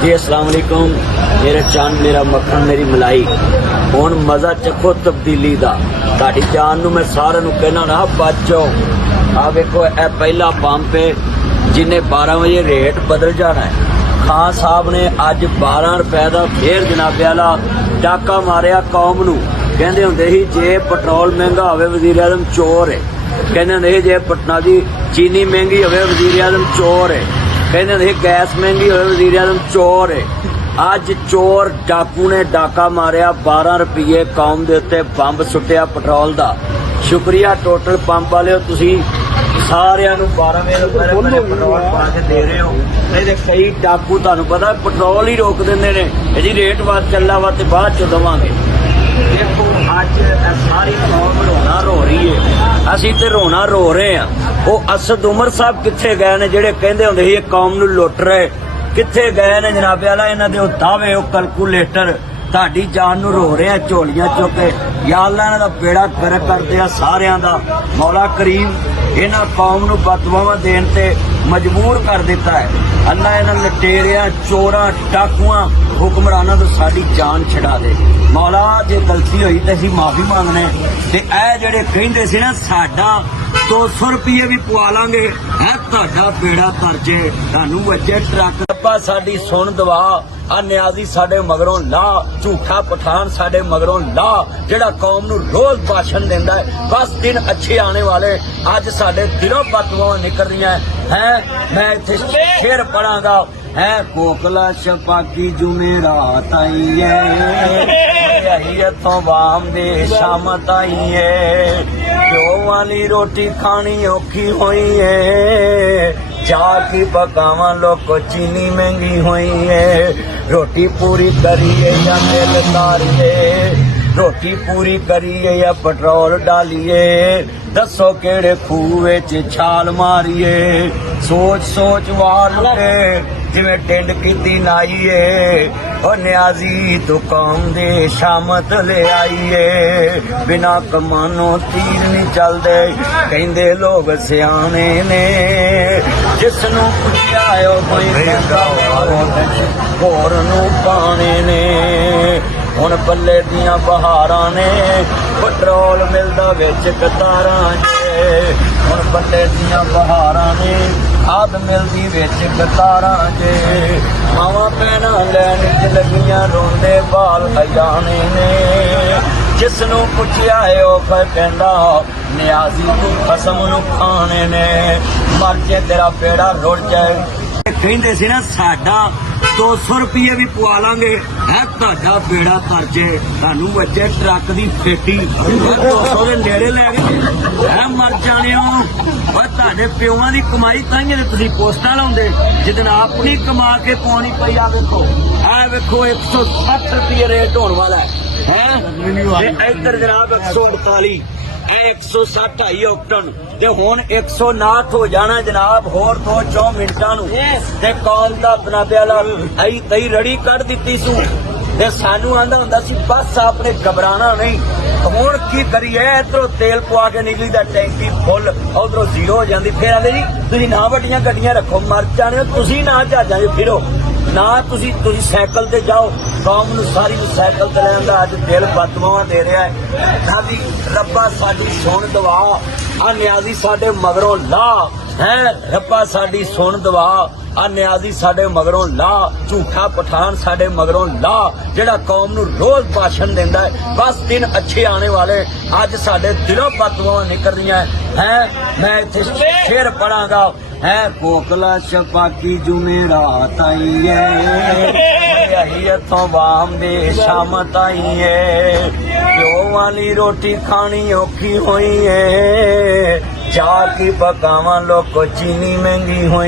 जी अस्सलाम वालेकुम। मेरा चांद मेरा मक्खन मेरी मलाई हुण मज़ा चखो तब्दीली दा। तुहाडी जान नूं मैं सारिआं नूं कहना ना बचो। आ वेखो ए पहला पंप है जिन्हें 12 बजे रेट बदल जाना है। खान साहब ने अज 12 रुपए का फिर जनाबे वाला डाका मारिया कौम नूं। कहंदे हुंदे ही जे पेट्रोल महंगा होवे वज़ीर आज़म चोर है। कहंदे हुंदे ही जे पटना दी चीनी महंगी होवे वज़ीर आज़म चोर है। कहंदे हुंदे ही गैस महंगी होवे वज़ीर आज़म चोर है। अज चोर डाकू ने डाका मारिया 12 रुपये कौम दे उत्ते बंब सुट्टिया पेट्रोल दा। शुक्रिया टोटल पंप वाले तुसी सारिਆਂ ਨੂੰ 12 रुपए पेट्रोल पा के दे रहे हो। नहीं तो कई डाकू तुहानू पता पेट्रोल ही रोक देंगे ने जी रेट बाद चलना वा तो बाद च देवांगे। देखो अज सारी कौम रोना रो रही है, असी तो रोना रो रहे हैं। वो असद उमर साहब कित्थे गए ने जेडे कहंदे हुंदे ਸੀ कौम नू लुट रहे, कित्थे गए ने जनाबे वाला इन्हां दे दावे ओ कैलकुलेटर। तुहाडी जान नू रो रहे हैं झोलियां चुक के। या अल्लाह इन्हां दा बेड़ा गर्क कर दिया सारियां दा। मौला करीम इन्हां कौम नू बददुआवां देण ते मजबूर कर दिता है। अल्लाह इन्हां लटेरियां चोरां डाकुआं हुक्मरानां तो साडी जान छड़ा दे। मौला जे गलती हुई तो असीं माफी मांगने ते ऐ जेड़े कहिंदे सी ना साडा 200 रुपये भी पवा लांगे है तुहाडा बेड़ा तरजे तुहानू बच्चे ट्रक रब्बा साडी सुन दवा। आ न्याजी साडे मगरों ला, झूठा पठान साडे मगरों ला जेड़ा कौम नू रोज भाषण देंदा है। बस दिन अच्छे आने वाले अज साडे दिलों बददुआवां निकल रही हैं। मैं इत्थे शेर पढ़ांगा है कोकला छपाकी जुमेरात आई है इथों वाम दे शामत आई है। घ्यो वाली रोटी खानी औखी हुई है, जाके पकावा लोग चीनी महंगी हुई है। रोटी पूरी करिए या मिल तारिए, रोटी पूरी करिए या पेट्रोल डालिए। दसो केड़े खूह च छाल मारिए, सोच सोच वार लुटे जिवें टिंड कीती नाईए। ओ न्याजी तो कौम दे शामत ले आईए, बिना कमानों तीर नहीं चलदे कहंदे लोग सियाने ने। जिसनू पुछया कोई कहंदा होर नू पाने ने। हुण पल्ले दियां बहारां ने पेट्रोल मिलदा विच कतारां जे। हुण पल्ले दियां बहारां ने खाद मिलदी विच कतारां जे। मावां भैणां लैण च लगियां रोंदे बाल अजाने ने। जिसनू पुछया फिर कहंदा न्याजी तू कसम नू खाने ने। मर के तेरा बेड़ा रुड़ जाए। कहंदे सी ना साडा 200 रुपये भी पवा लांगे है तुहाडा बेड़ा तरजे तुहानू बच्चे ट्रक दी फेटी 200 दे नेड़े लै गए है। मर जाने तुहाडे प्योआं दी कमाई ताइए ते तुसीं पोस्टां लाउंदे जिदन अपनी कमा के पाउणी पई। आ वेखो ऐ वेखो 160 रुपये रेट होने वाला है। इधर जनाब 148 160 आई ऑक्टन ते हुण 159 हो जाना जनाब होर 2-4 मिनटां नूं। ते कौम दा जनाबे वाला आई तई रड़ी कढ़ दित्ती सू ते सानू आंदा हुंदा सी बस आपने घबराना नहीं। हुण की करिए इधरों तेल पवा के निकली दा टैंकी फुल उधरों जीरो हो जांदी। फिर आंदे जी तुसीं ना वड्डियां गड्डियां रखो मर जाने तुसीं ना जहाजां 'च फिरो ना तुसी साइकिल ते जाओ। कौम नू सारी नू साइकिल ते लैंदा अज दिल बददुआवां दे रहा है। साडी रब्बा साडी सुन दवा। आ न्याजी साडे मगरों ला है रब्बा साडी सुन दवा। आ न्याजी साडे मगरों ला, झूठा पठान साडे मगरों ला जेड़ा कौम नू रोज भाषण देंदा है। बस दिन अच्छे आने वाले अज साडे दिलों बददुआवां निकल रही हैं। मैं इत्थे शेर पढ़ांगा है कोकला छपाकी जुमेरात आई है इथों वाम दे शामत आई है। घ्यो वाली रोटी खानी औखी हुई है, जाके पकावा लोग चीनी महंगी हुई।